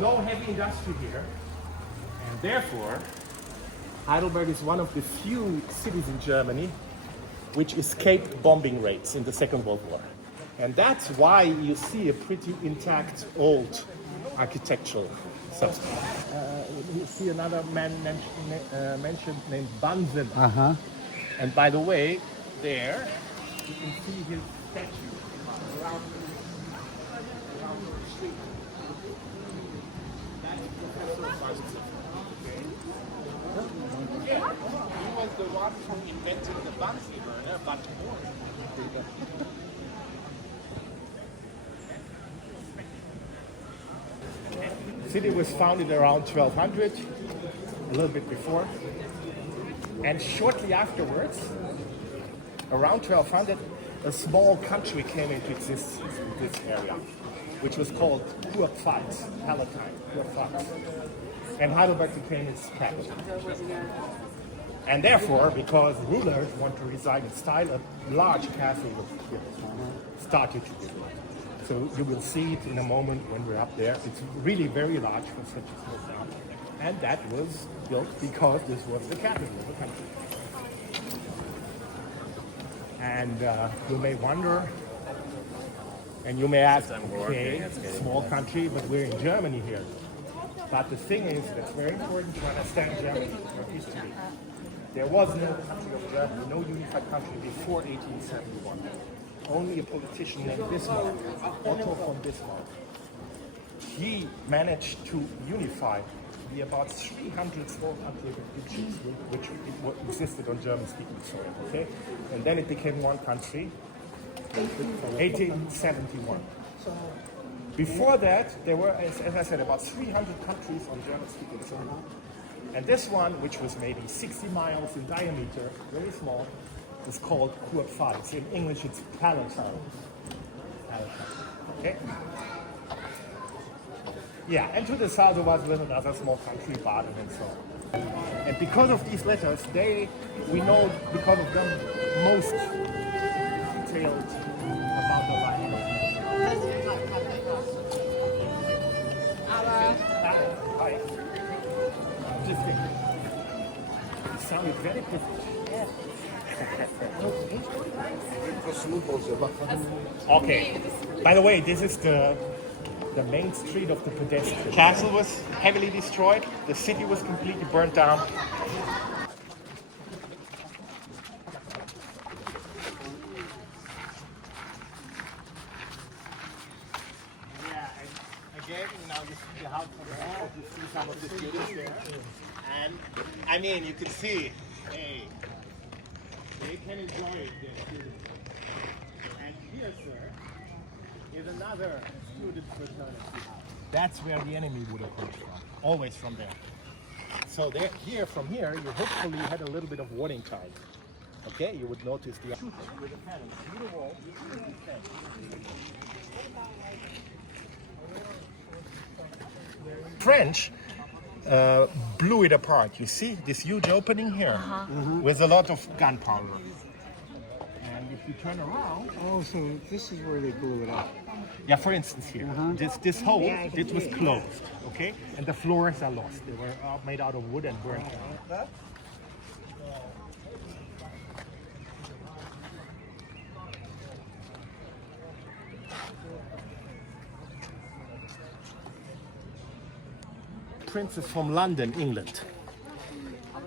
no heavy industry here, and therefore Heidelberg is one of the few cities in Germany which escaped bombing raids in the Second World War. And that's why you see a pretty intact old architectural substance. You see another man mentioned named Bunsen. And by the way, there you can see his statue around the street. That's Professor Bunsen. Yeah, he was the one who invented the Bunsen burner, but more. The city was founded around 1200, a little bit before. And shortly afterwards, around 1200, a small country came into existence in this area, which was called Kurpfalz, Palatine, Kurpfalz. And Heidelberg became its capital. And therefore, because rulers want to reside in style, a large castle was started to be built. So you will see it in a moment when we're up there. It's really very large for such a small town. And that was built because this was the capital of the country. And you may wonder, and you may ask, okay, it's a small country, but we're in Germany here. But the thing is, that's very important to understand Germany, your history. There was no country of Germany, no unified country before 1871. Only a politician named Bismarck, Otto von Bismarck. He managed to unify the about 300 small countries of duchies which existed on German-speaking soil. Okay, and then it became one country. 1871. Before that, there were, as I said, about 300 countries on German-speaking soil. And this one, which was maybe 60 miles in diameter, very small, is called Kurpfalz. In English, it's Palatine. Okay. Yeah, and to the south there was another small country, Baden and so on. And because of these letters, we know, because of them, most detailed about the life. Hi. Interesting. You sounded very different. Okay. By the way, this is the main street of the pedestrian. The castle was heavily destroyed. The city was completely burnt down. Yeah, and again, now you see the house on the wall. You see some of the students there. And I mean, you can see, hey, they can enjoy it, the students. And here, sir, is another student fraternity house. That's where the enemy would approach from, always from there. So here, from here, you hopefully had a little bit of warning time. Okay, you would notice the shooting with the cannons through the wall. French blew it apart. You see this huge opening here with a lot of gunpowder. And if you turn around, oh, so this is where they blew it up. Yeah, for instance here, this hole, it was closed, okay? And the floors are lost. They were made out of wood and burned down. Princess from London, England.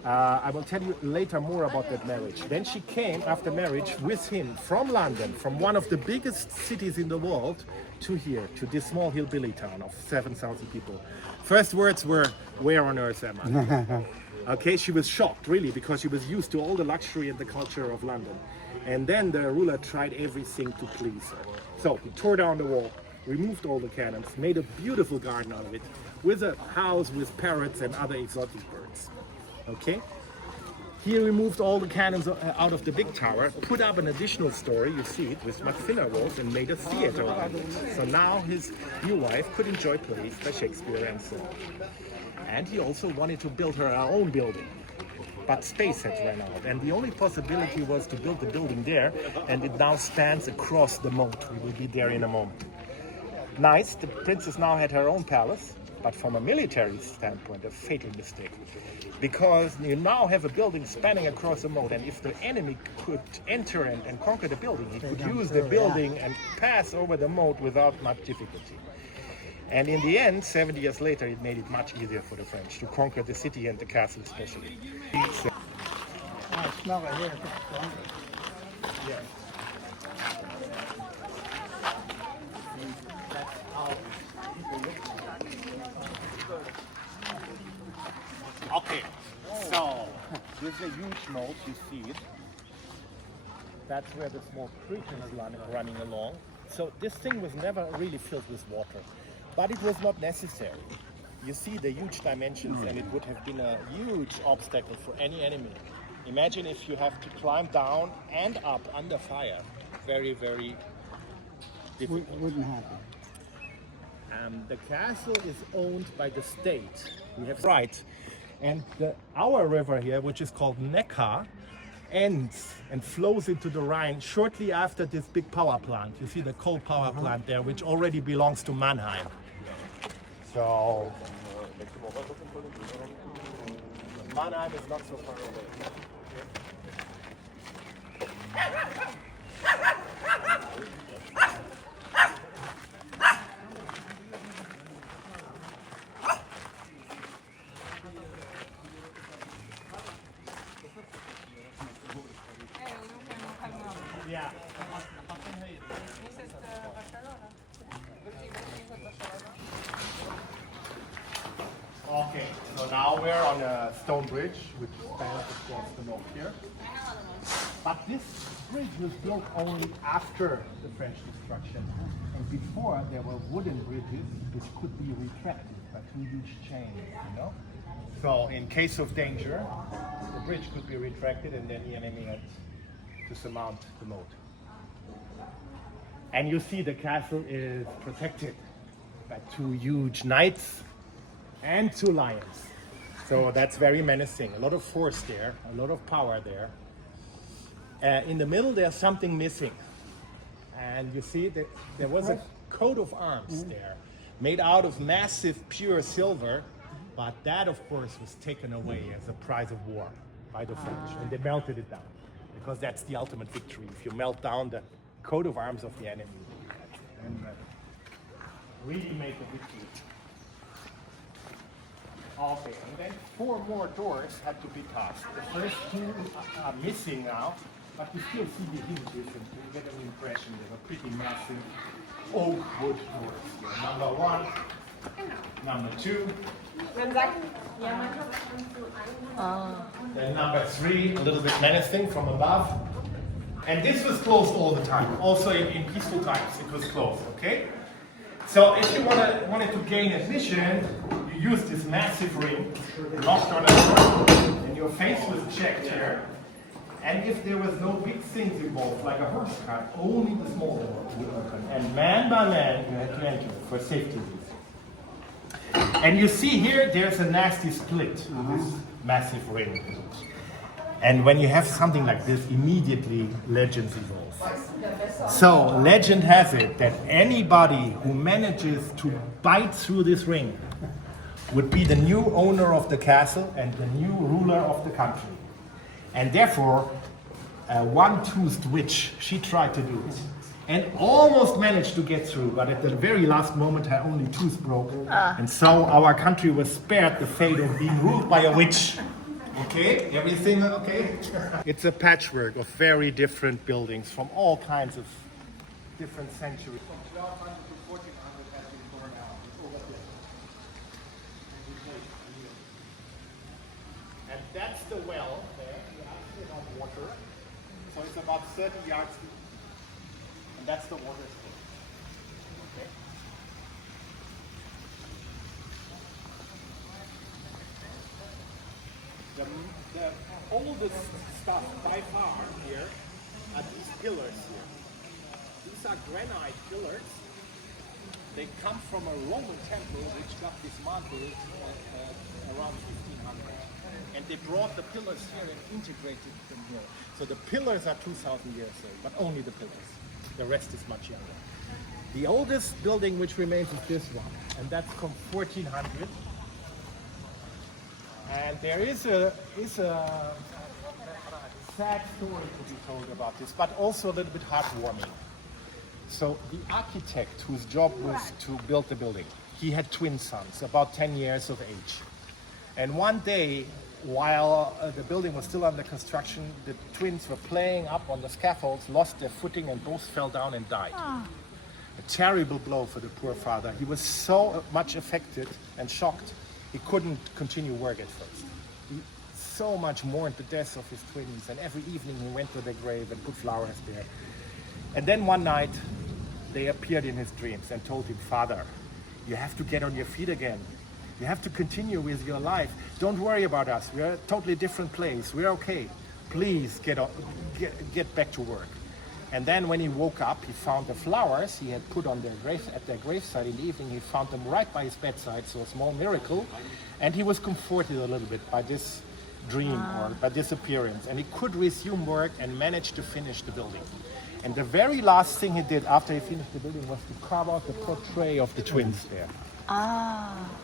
I will tell you later more about that marriage. Then she came after marriage with him from London, from one of the biggest cities in the world, to here, to this small hillbilly town of 7,000 people. First words were, "Where on earth am I?" Okay, she was shocked, really, because she was used to all the luxury and the culture of London. And then the ruler tried everything to please her. So he tore down the wall, removed all the cannons, made a beautiful garden out of it, with a house with parrots and other exotic birds. Okay? He removed all the cannons out of the big tower, put up an additional story, you see it, with much thinner walls, and made a theater around it. So now his new wife could enjoy plays by Shakespeare and so on. And he also wanted to build her own building. But space had run out, and the only possibility was to build the building there, and it now spans across the moat. We will be there in a moment. Nice, the princess now had her own palace, but from a military standpoint, a fatal mistake. Because you now have a building spanning across the moat, and if the enemy could enter and conquer the building, he could use the building and pass over the moat without much difficulty. And in the end, 70 years later, it made it much easier for the French to conquer the city and the castle especially. So, I smell it here. It's stronger. yeah. Okay, so this is a huge moat, you see it. That's where the small creek is running along. So this thing was never really filled with water, but it was not necessary. You see the huge dimensions, and it would have been a huge obstacle for any enemy. Imagine if you have to climb down and up under fire. Very, very difficult. Wouldn't happen. The castle is owned by the state. We have right, and our river here, which is called Neckar, ends and flows into the Rhine shortly after this big power plant. You see the coal power plant there, which already belongs to Mannheim. So Mannheim is not so far away. Yeah. Okay, so now we're on a stone bridge which spans across the moat here. But this bridge was built only after the French destruction. And before there were wooden bridges which could be retracted by two huge chains, you know? So in case of danger, the bridge could be retracted and then the enemy had to surmount the moat. And you see the castle is protected by two huge knights and two lions. So that's very menacing. A lot of force there, a lot of power there. In the middle there's something missing. And you see that there was a coat of arms there made out of massive pure silver, but that of course was taken away as a prize of war by the French, and they melted it down. Because that's the ultimate victory. If you melt down the coat of arms of the enemy, and really make a victory. Okay, and then 4 more doors had to be passed. The first 2 are missing now, but you still see the hinges and you get an impression. They were pretty massive oak wood doors here. Number 1, number 2, then number 3, a little bit menacing from above. And this was closed all the time. Also in peaceful times, it was closed, okay? So if you wanted to gain admission, you use this massive ring, knocked on a door, and your face was checked here. And if there was no big things involved, like a horse cart, only the small door would open. And man by man, you had to enter for safety reasons. And you see here, there's a nasty split, this massive ring. And when you have something like this, immediately legends evolve. So legend has it that anybody who manages to bite through this ring would be the new owner of the castle and the new ruler of the country. And therefore, a one-toothed witch, she tried to do it. And almost managed to get through, but at the very last moment her only tooth broke. And so our country was spared the fate of being ruled by a witch. Okay, everything okay? It's a patchwork of very different buildings from all kinds of different centuries. From 1200 to 1400 has been torn out. It's over there. And that's the well there. You actually have water. So it's about 30 yards deep. And that's the water tank. Okay. The oldest stuff by far here are these pillars here. These are granite pillars. They come from a Roman temple which got dismantled around 1500. And they brought the pillars here and integrated them here. So the pillars are 2,000 years old, but only the pillars. The rest is much younger. The oldest building which remains is this one, and that's from 1400. And there is a sad story to be told about this, but also a little bit heartwarming. So the architect whose job was to build the building, he had twin sons, about 10 years of age. And one day, while the building was still under construction, the twins were playing up on the scaffolds, lost their footing, and both fell down and died. A terrible blow for the poor father. He was so much affected and shocked, he couldn't continue work at first. He so much mourned the death of his twins, and every evening he went to their grave and put flowers there. And then one night, they appeared in his dreams and told him, "Father, you have to get on your feet again. You have to continue with your life. Don't worry about us. We're a totally different place. We're okay. Please get back to work." And then when he woke up, he found the flowers he had put on at their graveside in the evening. He found them right by his bedside, so a small miracle. And he was comforted a little bit by this dream or by this appearance. And he could resume work and manage to finish the building. And the very last thing he did after he finished the building was to carve out the portrait of the twins there.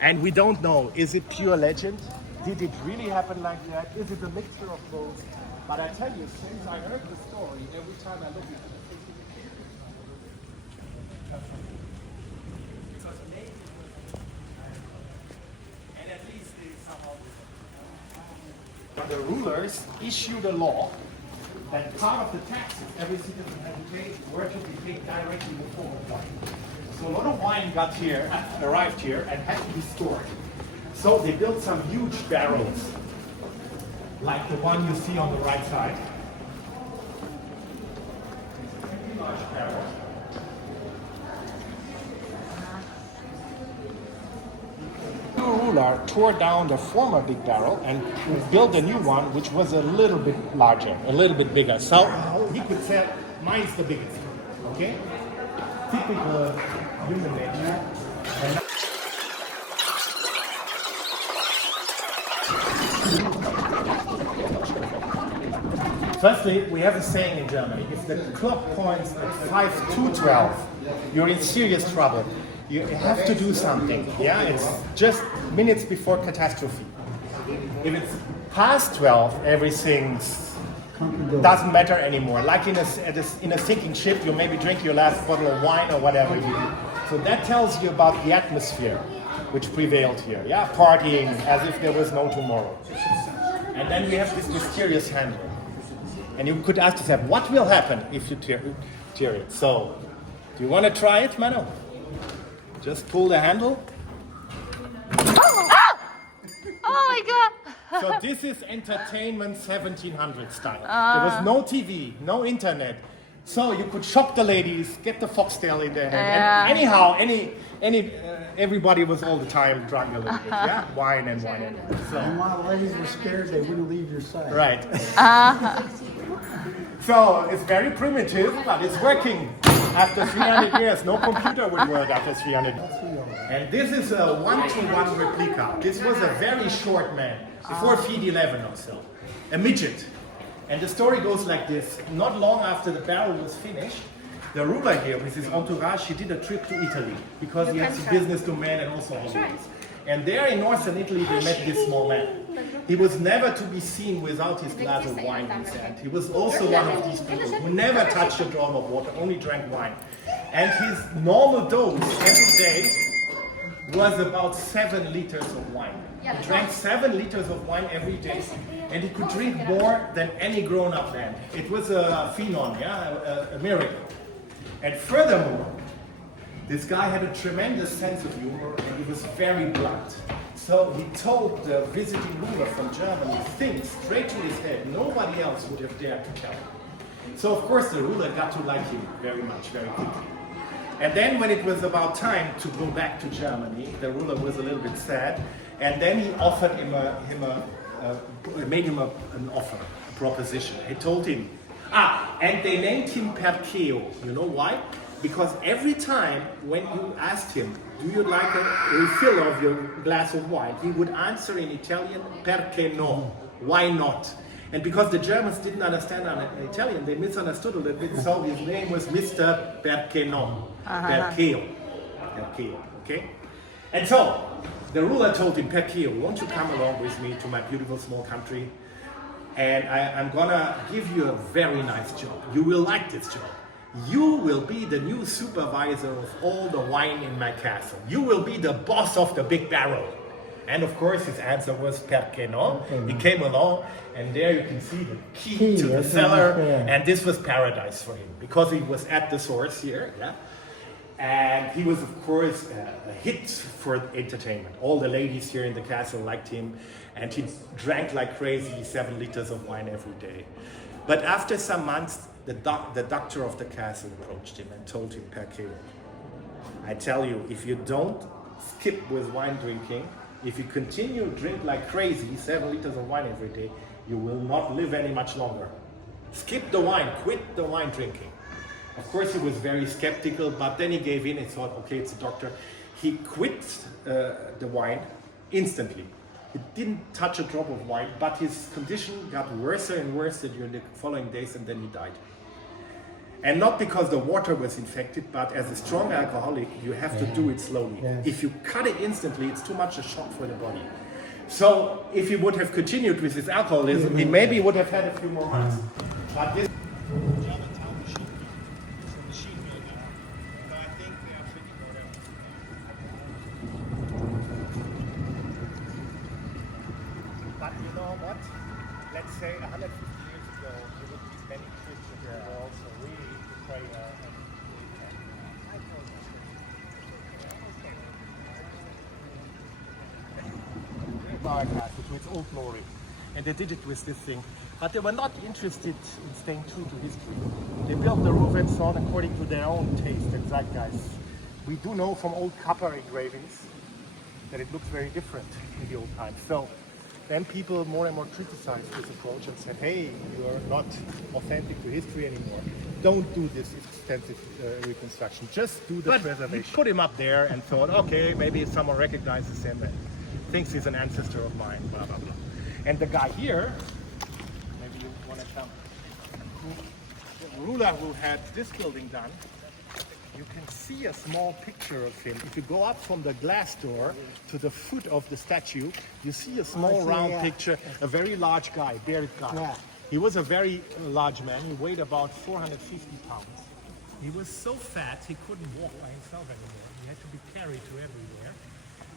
And we don't know, is it pure legend? Did it really happen like that? Is it a mixture of both? But I tell you, since I heard the story, every time I look at it, it was amazing. And at least they somehow did it. But the rulers issued a law that part of the taxes every citizen had to pay were to be paid directly before the wine. So a lot of wine arrived here and had to be stored. So they built some huge barrels, like the one you see on the right side. Very large barrel. The ruler tore down the former big barrel and built a new one, which was a little bit larger, a little bit bigger. So he could say, "Mine's the biggest." Okay? Typical human nature. And firstly, we have a saying in Germany: if the clock points at 5 to 12, you're in serious trouble. You have to do something. Yeah, it's just minutes before catastrophe. If it's past 12, everything doesn't matter anymore. Like in a sinking ship, you maybe drink your last bottle of wine or whatever you do. So that tells you about the atmosphere which prevailed here. Yeah, partying as if there was no tomorrow. And then we have this mysterious handle. And you could ask yourself, what will happen if you tear it? So, do you want to try it, Mano? Just pull the handle. Oh my god! So this is entertainment 1700 style. There was no TV, no internet. So you could shock the ladies, get the foxtail in their hand. And anyhow, everybody was all the time drunk a little bit. Yeah, wine and wine. So, And while the ladies were scared, they wouldn't leave your side. right. So it's very primitive, but it's working. After 300 years, no computer would work after 300 years. And this is a 1-to-1 replica. This was a very short man, 4 feet 11 or so, a midget. And the story goes like this. Not long after the barrel was finished, the ruler here with his entourage, he did a trip to Italy because he had some business domain and also holidays. And there in northern Italy, they met this small man. He was never to be seen without his glass of wine in his hand. He was also one of these people who never touched a drop of water, only drank wine. And his normal dose every day was about 7 liters of wine. He drank 7 liters of wine every day, and he could drink more than any grown-up man. It was a phenom, yeah, a miracle. And furthermore, this guy had a tremendous sense of humor, and he was very blunt. So he told the visiting ruler from Germany things straight to his head nobody else would have dared to tell him. So of course the ruler got to like him very much, very quickly. And then when it was about time to go back to Germany, the ruler was a little bit sad, and then he offered made him an offer, a proposition. He told him, and they named him Percheo. You know why? Because every time when you asked him, do you like a refill of your glass of wine, he would answer in Italian, perché no? Why not? And because the Germans didn't understand Italian, they misunderstood a little bit, so his name was Mr. Perché no? Percheo. Percheo, okay? And so, the ruler told him, Percheo, won't you come along with me to my beautiful small country? And I'm gonna give you a very nice job. You will like this job. You will be the new supervisor of all the wine in my castle. You will be the boss of the big barrel. And of course his answer was perché no? He came along, and there you can see the key to the cellar, and this was paradise for him because he was at the source here, yeah? And he was, of course, a hit for entertainment. All the ladies here in the castle liked him, and he drank like crazy 7 liters of wine every day. But after some months, the doctor of the castle approached him and told him, Perché, I tell you, if you don't skip with wine drinking, if you continue to drink like crazy, 7 liters of wine every day, you will not live any much longer. Skip the wine, quit the wine drinking. Of course, he was very skeptical, but then he gave in and thought, okay, it's a doctor. He quit the wine instantly. He didn't touch a drop of wine, but his condition got worse and worse during the following days, and then he died. And not because the water was infected, but as a strong alcoholic, you have to do it slowly. If you cut it instantly, it's too much a shock for the body. So if he would have continued with his alcoholism, he maybe would have had a few more months. But this German town machine is a machine mill now. So I think they are pretty modern. But you know what? Let's say 150 years ago, there would be many Christians who were also really prayer and to its old glory. And they did it with this thing. But they were not interested in staying true to history. They built the roof and so on according to their own taste and zeitgeist. We do know from old copper engravings that it looks very different in the old times. So then people more and more criticized this approach and said, hey, you're not authentic to history anymore. Don't do this extensive reconstruction. Just do the preservation. We put him up there and thought, okay, maybe someone recognizes him and thinks he's an ancestor of mine, blah, blah, blah. And the guy here, maybe you want to come, the ruler who had this building done, you can see a small picture of him. If you go up from the glass door to the foot of the statue, you see a small round picture, a very large guy, bearded guy. Yeah. He was a very large man. He weighed about 450 pounds. He was so fat he couldn't walk by himself anymore. He had to be carried to everywhere.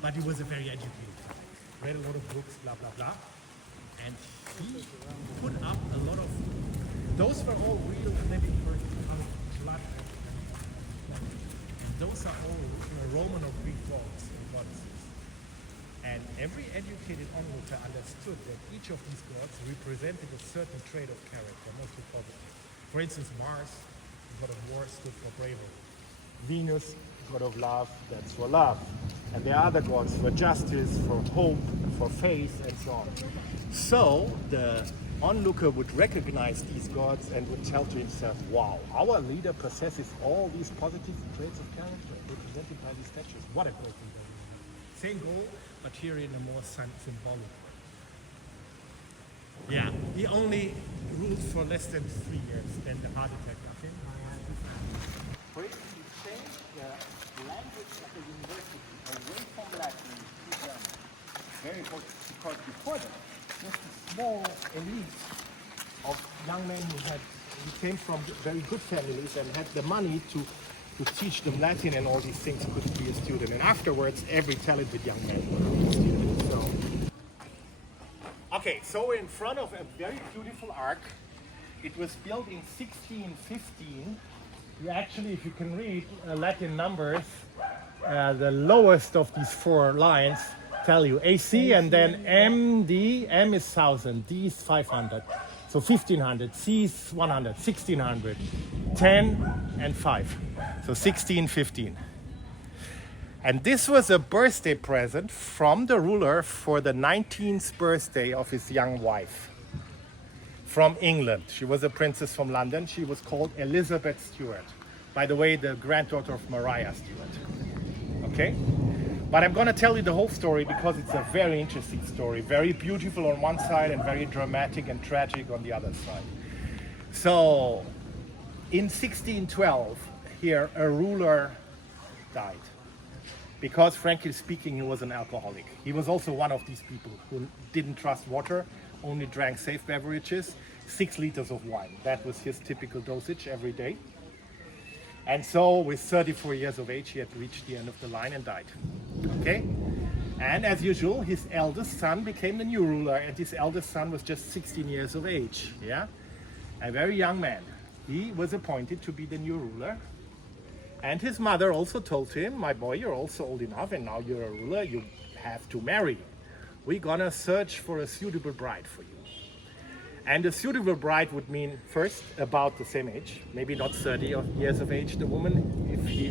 But he was a very educated guy. Read a lot of books, blah, blah, blah. And he put up a lot of, those were all real living persons, blood. And those are all Roman or Greek gods and goddesses. And every educated onlooker understood that each of these gods represented a certain trait of character, mostly positive. For instance, Mars, the god of war, stood for bravery. Venus, god of love, that's for love. And there are other gods for justice, for hope, for faith, and so on. So the onlooker would recognize these gods and would tell to himself, wow, our leader possesses all these positive traits of character represented by these statues. What a great leader. Same goal, but here in a more symbolic way. Yeah, he only ruled for less than 3 years, then the heart attack got him. For instance, he changed the language of the university away from Latin to German. Very important, because before that, just a small elite of young men who came from very good families and had the money to teach them Latin and all these things could be a student. And afterwards, every talented young man could be a student. So. Okay, so we're in front of a very beautiful arch. It was built in 1615. Actually, if you can read Latin numbers, the lowest of these 4 lines tell you AC, and then MD, M is 1000, D is 500. So 1500, C is 100, 1600, 10 and 5. So 1615. And this was a birthday present from the ruler for the 19th birthday of his young wife from England. She was a princess from London. She was called Elizabeth Stuart. By the way, the granddaughter of Maria Stuart. Okay? But I'm going to tell you the whole story because it's a very interesting story. Very beautiful on one side and very dramatic and tragic on the other side. So, in 1612, here, a ruler died. Because, frankly speaking, he was an alcoholic. He was also one of these people who didn't trust water, only drank safe beverages, 6 liters of wine. That was his typical dosage every day. And so, with 34 years of age, he had reached the end of the line and died. Okay? And as usual, his eldest son became the new ruler, and his eldest son was just 16 years of age. Yeah? A very young man. He was appointed to be the new ruler. And his mother also told him, my boy, you're also old enough, and now you're a ruler, you have to marry. We're gonna search for a suitable bride for you. And a suitable bride would mean, first, about the same age, maybe not 30 years of age, the woman,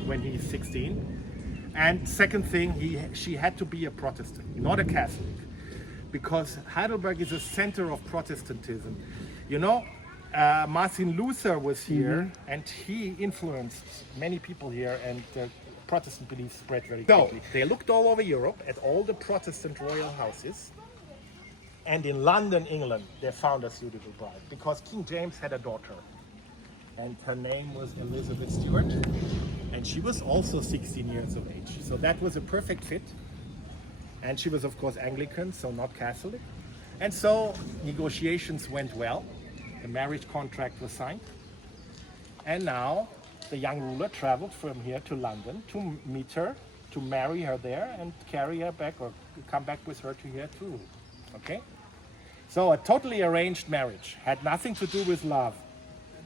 when he's 16. And second thing, she had to be a Protestant, not a Catholic. Because Heidelberg is a center of Protestantism. You know, Martin Luther was here, and he influenced many people here, and Protestant beliefs spread very quickly. So, they looked all over Europe at all the Protestant royal houses, and in London, England, they found a suitable bride, because King James had a daughter, and her name was Elizabeth Stuart, and she was also 16 years of age. So that was a perfect fit, and she was, of course, Anglican, so not Catholic. And so negotiations went well. The marriage contract was signed, and now the young ruler traveled from here to London to meet her, to marry her there, and carry her back, or come back with her to here to rule. Okay? So a totally arranged marriage, had nothing to do with love.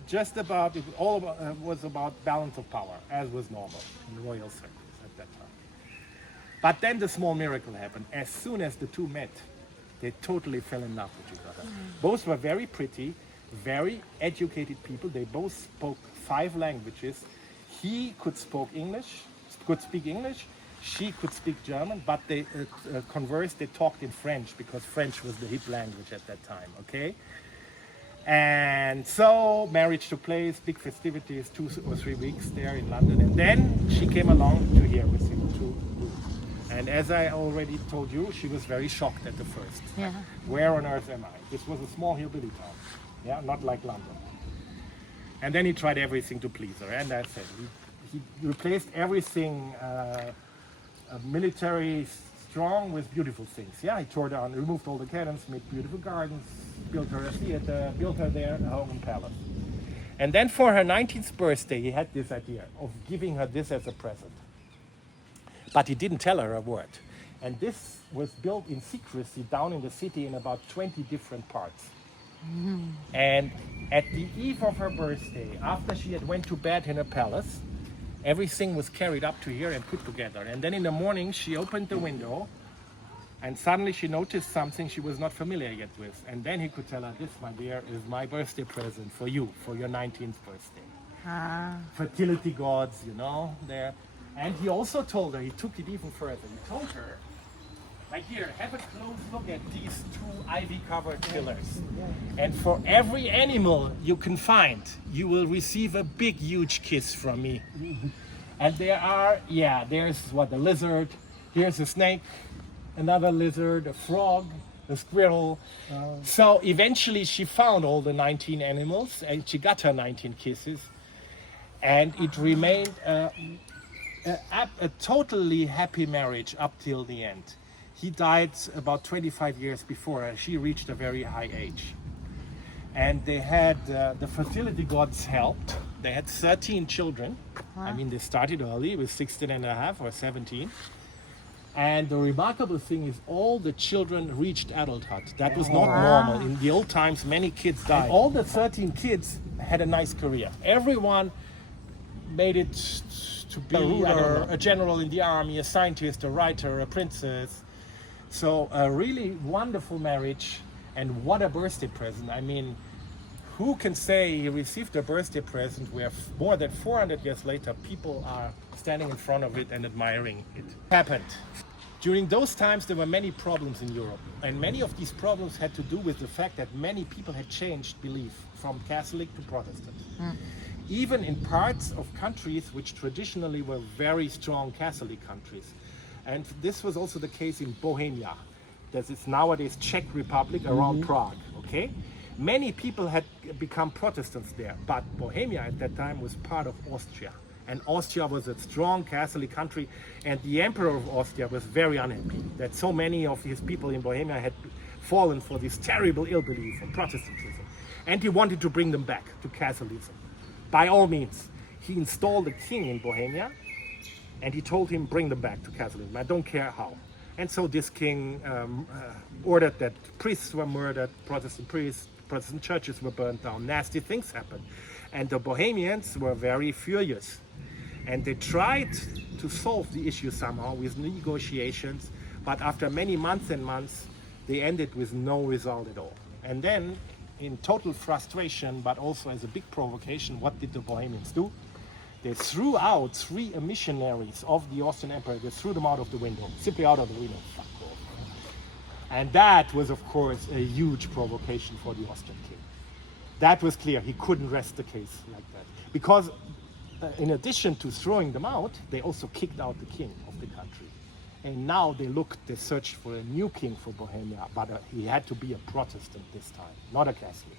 Just about, it all was about balance of power, as was normal in royal circles at that time. But then the small miracle happened. As soon as the two met, they totally fell in love with each other. Both were very pretty, very educated people. They both spoke 5 languages. He could speak English. She could speak German, but they conversed, they talked in French, because French was the hip language at that time, okay? And so marriage took place, big festivities, 2 or 3 weeks there in London, and then she came along to here with him to rule. And as I already told you, she was very shocked at the first. Yeah. Where on earth am I? This was a small hillbilly town, yeah, not like London. And then he tried everything to please her, and I said, he replaced everything military strong with beautiful things. Yeah, he tore down, removed all the cannons, made beautiful gardens, built her a theater, built her there a home and palace. And then for her 19th birthday, he had this idea of giving her this as a present. But he didn't tell her a word. And this was built in secrecy down in the city in about 20 different parts. And at the eve of her birthday, after she had went to bed in her palace, everything was carried up to here and put together. And then in the morning, she opened the window, and suddenly she noticed something she was not familiar yet with. And then he could tell her, this, my dear, is my birthday present for you, for your 19th birthday. Fertility gods, you know, there. And he also told her, he took it even further. He told her, like here, have a close look at these 2 ivy-covered pillars. And for every animal you can find, you will receive a big, huge kiss from me. And there are, there's what, a lizard, here's a snake, another lizard, a frog, a squirrel. So eventually she found all the 19 animals, and she got her 19 kisses. And it remained a totally happy marriage up till the end. He died about 25 years before her. She reached a very high age. And they had, the fertility gods helped. They had 13 children. Wow. I mean, they started early with 16 and a half or 17. And the remarkable thing is all the children reached adulthood. That was not normal. In the old times, many kids died. And all the 13 kids had a nice career. Everyone made it to be a general in the army, a scientist, a writer, a princess. So a really wonderful marriage, and what a birthday present. I mean, who can say he received a birthday present where more than 400 years later people are standing in front of it and admiring it? Happened. During those times there were many problems in Europe, and many of these problems had to do with the fact that many people had changed belief from Catholic to Protestant. Even in parts of countries which traditionally were very strong Catholic countries. And this was also the case in Bohemia. That is nowadays Czech Republic around Prague, okay? Many people had become Protestants there, but Bohemia at that time was part of Austria. And Austria was a strong Catholic country, and the Emperor of Austria was very unhappy that so many of his people in Bohemia had fallen for this terrible ill belief of Protestantism. And he wanted to bring them back to Catholicism. By all means, he installed a king in Bohemia, and he told him, bring them back to Catholicism. I don't care how. And so this king ordered that priests were murdered, Protestant priests, Protestant churches were burned down, nasty things happened. And the Bohemians were very furious. And they tried to solve the issue somehow with negotiations, but after many months and months, they ended with no result at all. And then, in total frustration, but also as a big provocation, what did the Bohemians do? They threw out 3 missionaries of the Austrian Empire. They threw them out of the window, simply out of the window. Fuck off. And that was, of course, a huge provocation for the Austrian king. That was clear. He couldn't rest the case like that. Because in addition to throwing them out, they also kicked out the king of the country. And now they searched for a new king for Bohemia, but he had to be a Protestant this time, not a Catholic.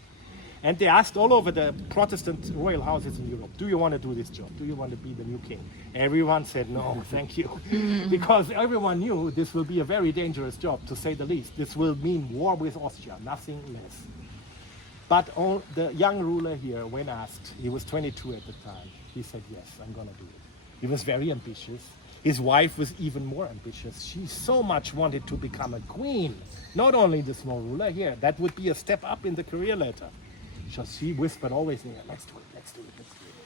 And they asked all over the Protestant royal houses in Europe, do you want to do this job? Do you want to be the new king? Everyone said, no, thank you. Because everyone knew this will be a very dangerous job, to say the least. This will mean war with Austria, nothing less. But the young ruler here, when asked, he was 22 at the time, he said, yes, I'm going to do it. He was very ambitious. His wife was even more ambitious. She so much wanted to become a queen, not only the small ruler here. That would be a step up in the career ladder. So she whispered always, let's do it, let's do it, let's do it.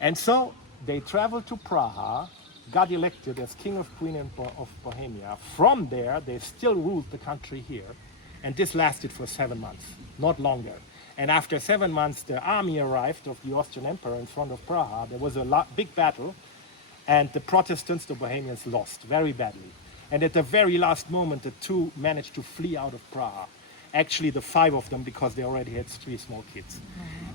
And so they traveled to Praha, got elected as king of Queen of Bohemia. From there, they still ruled the country here. And this lasted for 7 months, not longer. And after 7 months, the army arrived of the Austrian Emperor in front of Praha. There was a big battle, and the Protestants, the Bohemians, lost very badly. And at the very last moment, the 2 managed to flee out of Praha. Actually, the 5 of them, because they already had 3 small kids.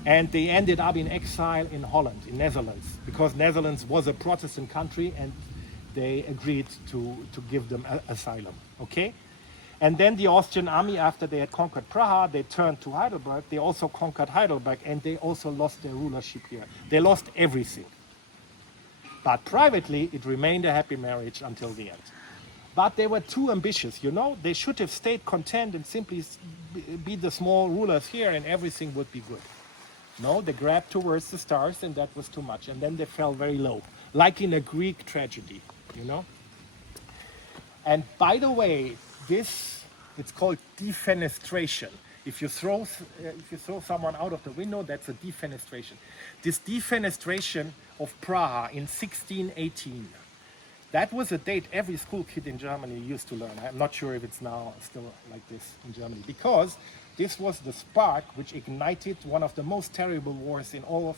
And they ended up in exile in Holland, in Netherlands, because Netherlands was a Protestant country, and they agreed to give them asylum, okay? And then the Austrian army, after they had conquered Praha, they turned to Heidelberg. They also conquered Heidelberg, and they also lost their rulership here. They lost everything. But privately, it remained a happy marriage until the end. But they were too ambitious, you know? They should have stayed content and simply be the small rulers here, and everything would be good. No, they grabbed towards the stars, and that was too much. And then they fell very low, like in a Greek tragedy, you know? And by the way, it's called defenestration. If you throw someone out of the window, that's a defenestration. This defenestration of Praha in 1618, that was a date every school kid in Germany used to learn. I'm not sure if it's now still like this in Germany, because this was the spark which ignited one of the most terrible wars in all of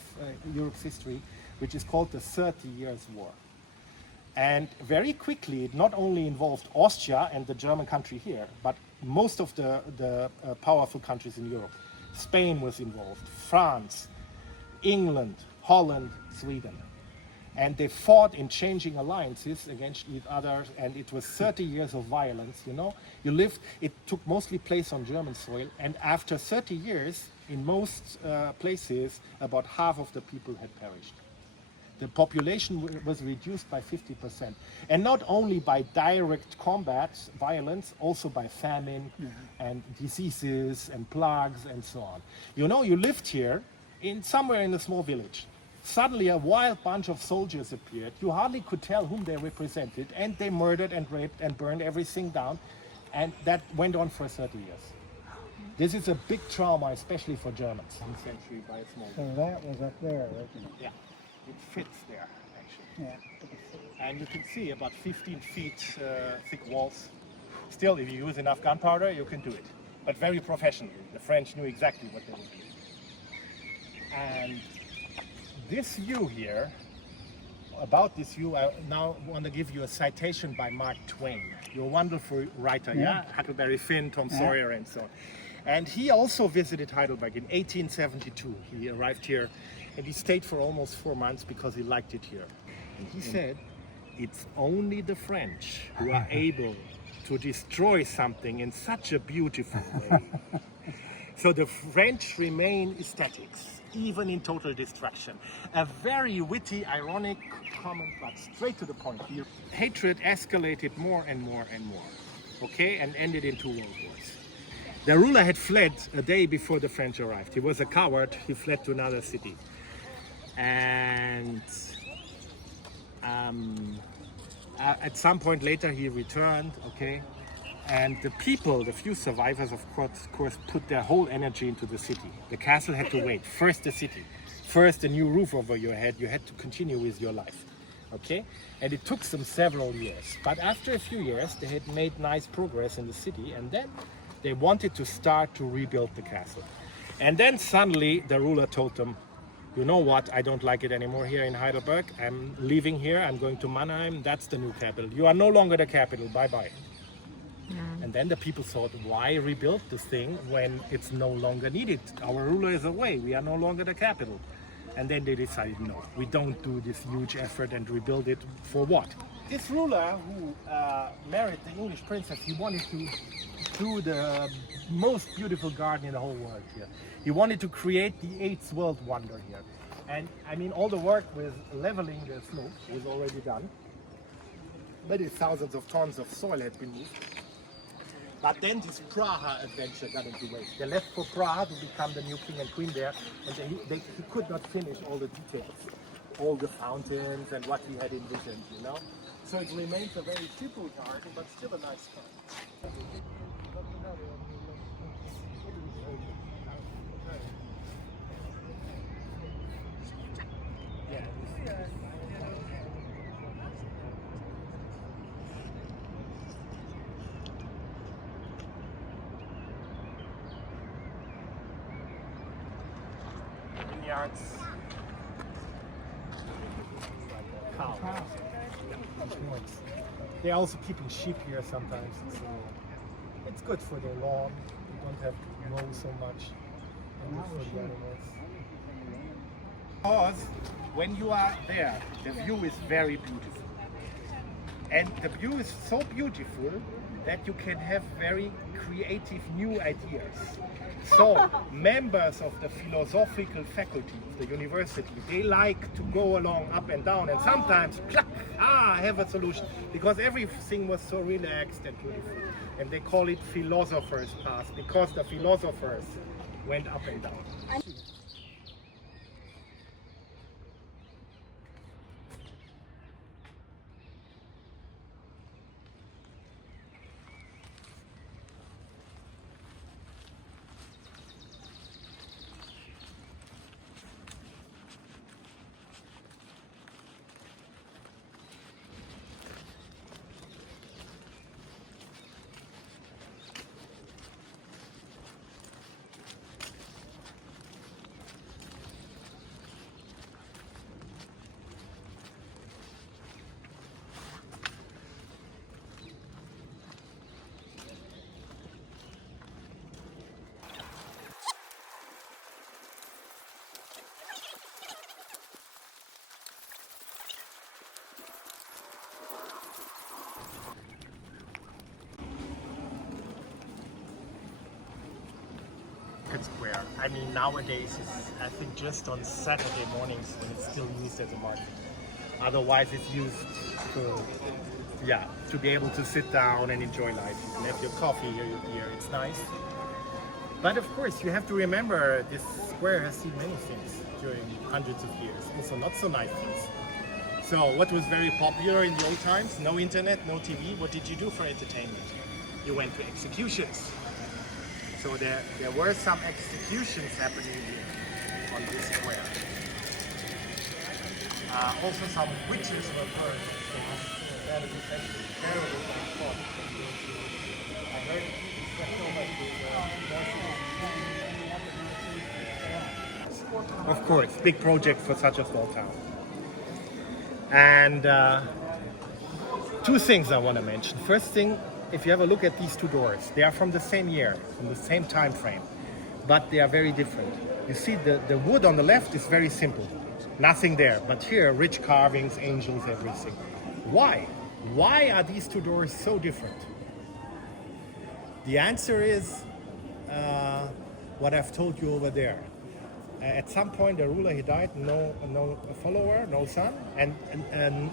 Europe's history, which is called the 30 Years' War. And very quickly, it not only involved Austria and the German country here, but most of the powerful countries in Europe. Spain was involved, France, England, Holland, Sweden. And they fought in changing alliances against each other, and it was 30 years of violence, you know. It took mostly place on German soil, and after 30 years, in most places, about half of the people had perished. The population was reduced by 50%. And not only by direct combat violence, also by famine and diseases and plagues and so on. You know, you lived here somewhere in a small village. Suddenly a wild bunch of soldiers appeared. You hardly could tell whom they represented, and they murdered and raped and burned everything down. And that went on for 30 years. This is a big trauma, especially for Germans in the century by a small So that was up there, wasn't it? Yeah. It fits there, actually. Yeah. And you can see about 15 feet thick walls. Still, if you use enough gunpowder, you can do it. But very professionally. The French knew exactly what they were doing. And this view here, about this view, I now want to give you a citation by Mark Twain. You're a wonderful writer, yeah? Huckleberry Finn, Tom Sawyer, and so on. And he also visited Heidelberg in 1872. He arrived here, and he stayed for almost 4 months because he liked it here. And he said, it's only the French who are able to destroy something in such a beautiful way. So the French remain aesthetics, even in total destruction. A very witty, ironic comment, but straight to the point here. Hatred escalated more and more and more, okay, and ended in 2 world wars. The ruler had fled a day before the French arrived. He was a coward, he fled to another city. And at some point later he returned, okay, and the people, the few survivors, of course, put their whole energy into the city. The castle had to wait. First the city, first a new roof over your head. You had to continue with your life, okay? And it took them several years. But after a few years, they had made nice progress in the city, and then they wanted to start to rebuild the castle. And then suddenly the ruler told them, you know what, I don't like it anymore here in Heidelberg. I'm leaving here, I'm going to Mannheim, that's the new capital. You are no longer the capital, bye-bye. And then the people thought, why rebuild this thing when it's no longer needed? Our ruler is away, we are no longer the capital. And then they decided, no, we don't do this huge effort and rebuild it for what? This ruler who married the English princess, he wanted to do the most beautiful garden in the whole world here. He wanted to create the 8th world wonder here. And I mean, all the work with leveling the slope was already done. Many thousands of tons of soil had been moved. But then this Praha adventure got into waste. They left for Praha to become the new king and queen there, and he could not finish all the details, all the fountains and what he had envisioned, you know. So it remains a very simple garden, but still a nice garden. Vineyards, cows. They're also keeping sheep here sometimes, so it's good for their lawn. You don't have to mow so much. And good for the animals. Because when you are there, the view is very beautiful. And the view is so beautiful that you can have very creative new ideas. So members of the philosophical faculty of the university, they like to go along up and down, and sometimes, I have a solution, because everything was so relaxed and beautiful. And they call it philosopher's path, because the philosophers went up and down. Square. I mean, nowadays it's, I think, just on Saturday mornings when it's still used as a market. Otherwise, it's used to be able to sit down and enjoy life. You can have your coffee or your beer. It's nice. But of course, you have to remember this square has seen many things during hundreds of years. Also, not so nice things. So, what was very popular in the old times? No internet, no TV. What did you do for entertainment? You went to executions. So there were some executions happening here on this square. Also some witches were burned. That is actually terrible. I heard it was of course, big project for such a small town. And 2 things I want to mention. First thing, if you have a look at these 2 doors, they are from the same year, from the same time frame, but they are very different. You see, the wood on the left is very simple, nothing there, but here, rich carvings, angels, everything. Why? Why are these two doors so different? The answer is what I've told you over there. At some point, the ruler, he died, no follower, no son, and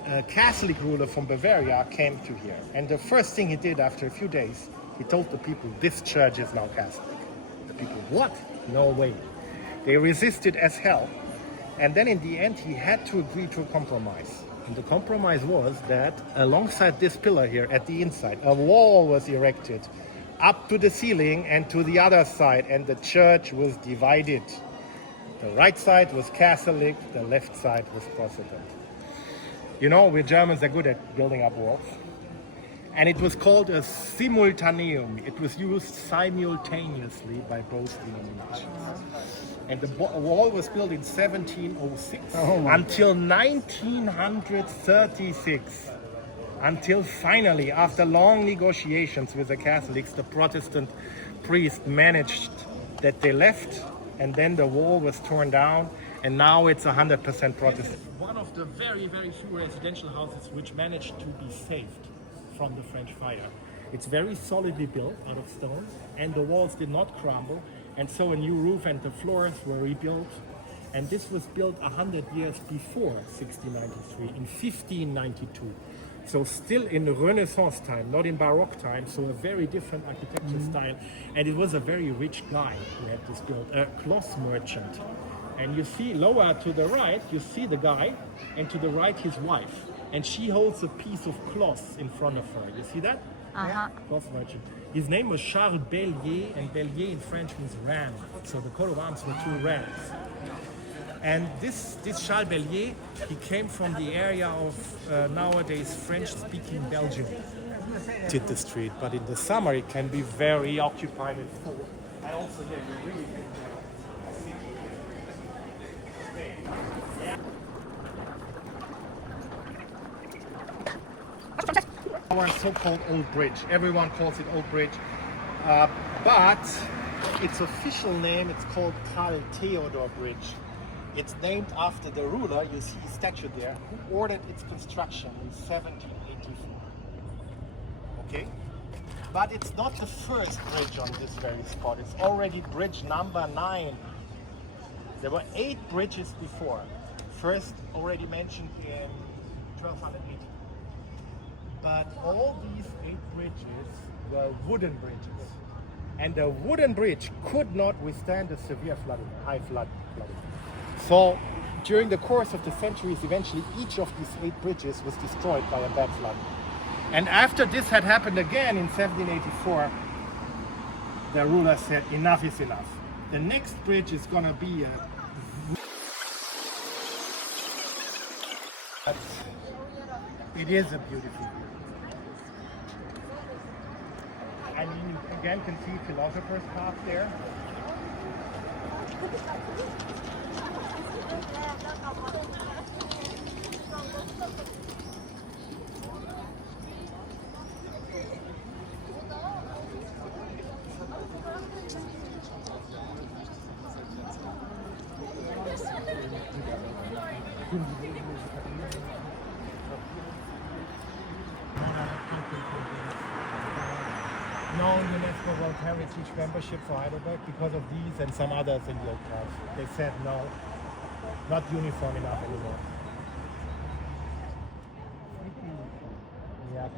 a Catholic ruler from Bavaria came to here. And the first thing he did after a few days, he told the people, this church is now Catholic. The people, what? No way. They resisted as hell. And then in the end, he had to agree to a compromise. And the compromise was that alongside this pillar here at the inside, a wall was erected up to the ceiling and to the other side, and the church was divided. The right side was Catholic, the left side was Protestant. You know, we Germans are good at building up walls. And it was called a simultaneum. It was used simultaneously by both denominations. And the wall was built in 1706 until 1936. Until finally, after long negotiations with the Catholics, the Protestant priest managed that they left, and then the wall was torn down, and now it's 100% Protestant. One of the very, very few residential houses which managed to be saved from the French fire. It's very solidly built out of stone, and the walls did not crumble, and so a new roof and the floors were rebuilt. And this was built 100 years before 1693, in 1592. So still in Renaissance time, not in Baroque time, so a very different architecture style. And it was a very rich guy who had this built, a cloth merchant. And you see lower to the right, you see the guy, and to the right his wife. And she holds a piece of cloth in front of her. You see that? Uh-huh. Cloth merchant. His name was Charles Bellier, and Bellier in French means ram. So the coat of arms were two rams. And this Charles Bellier, he came from the area of nowadays French-speaking Belgium. Did the street, but in the summer it can be very occupied and full. And also here you really can our so-called Old Bridge. Everyone calls it Old Bridge, but its official name, it's called Karl Theodor Bridge. It's named after the ruler, you see a statue there, who ordered its construction in 1784. Okay? But it's not the first bridge on this very spot. It's already bridge number 9. There were 8 bridges before. First already mentioned in 1280. But all these 8 bridges were wooden bridges. And a wooden bridge could not withstand a severe flooding, high flooding. So during the course of the centuries, eventually each of these 8 bridges was destroyed by a bad flood. And after this had happened again in 1784, the ruler said, enough is enough. The next bridge is going to be it is a beautiful view. I mean, you again can see Philosopher's Park there. No UNESCO World Heritage membership for Heidelberg because of these and some others in the old class. They said no, not uniform enough anymore. Yeah.